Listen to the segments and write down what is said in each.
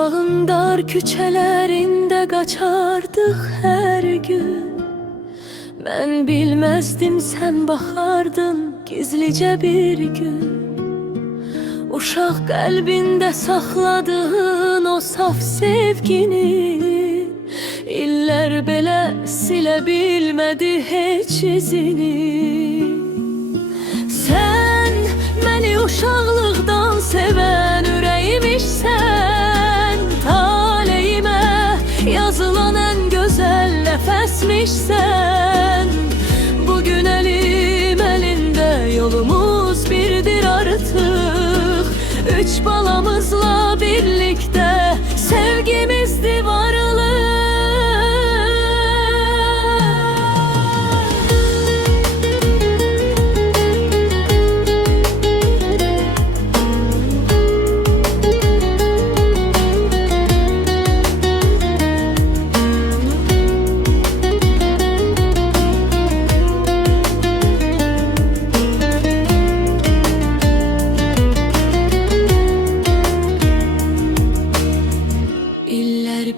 bağın dar küçələrində qaçardıq hər gün. Mən bilməzdim, sən baxardın gizlicə bir gün. Uşaq qəlbində saxladığın o saf sevgini İllər belə silə bilmədi heç izini. Sən məni uşaqlıqdan sevən ürəyimmişsən, taleyimə yazılan ən gözəl nəfəsmişsən. Bugün əlim əlində, yolumuz birdir artıq. Üç balamızla birlikdə sevgimizdir varlıq.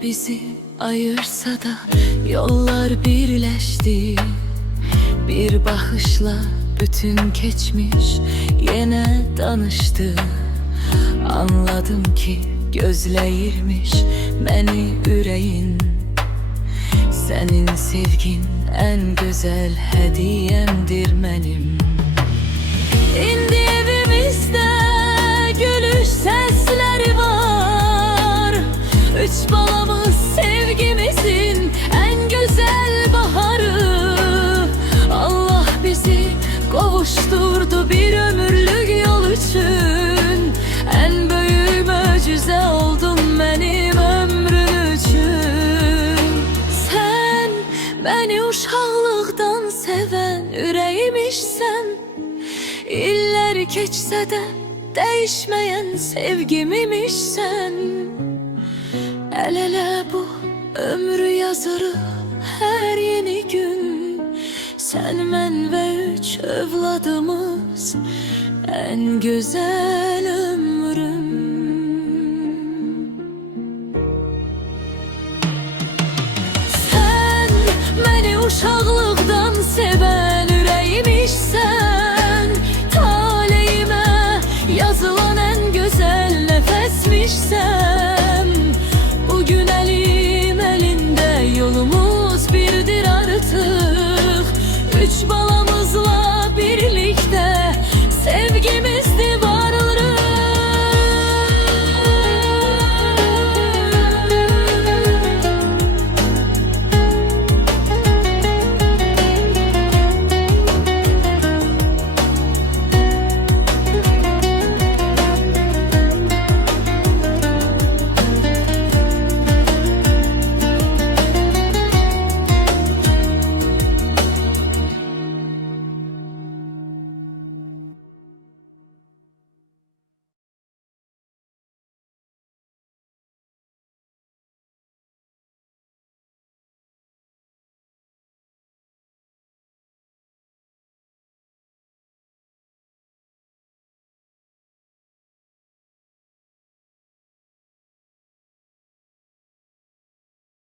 Bizi ayırsa da yollar birleşti. Bir bakışla bütün geçmiş yine danıştı. Anladım ki gözləyirmiş məni ürəyin. Senin sevgin en güzel hediyemdir mənim. İndi evimizde gülüş sesleri var. Üç balamız sevgimizin en güzel baharı. Allah bizi kavuşturdu bir ömürlük yol için. En büyük mucize oldun benim ömrüm için. Sen beni uşaqlıqdan seven ürəyimmişsən. İllər keçsə də değişmeyen sevgimmişsən. El-ele bu ömrü yazırıq her yeni gün. Sen, mən ve üç övladımız en güzel ömrüm. Sen beni uşaqlıqdan seven ürəyimmişsən. Taleyime yazılan en güzel nefesmişsən.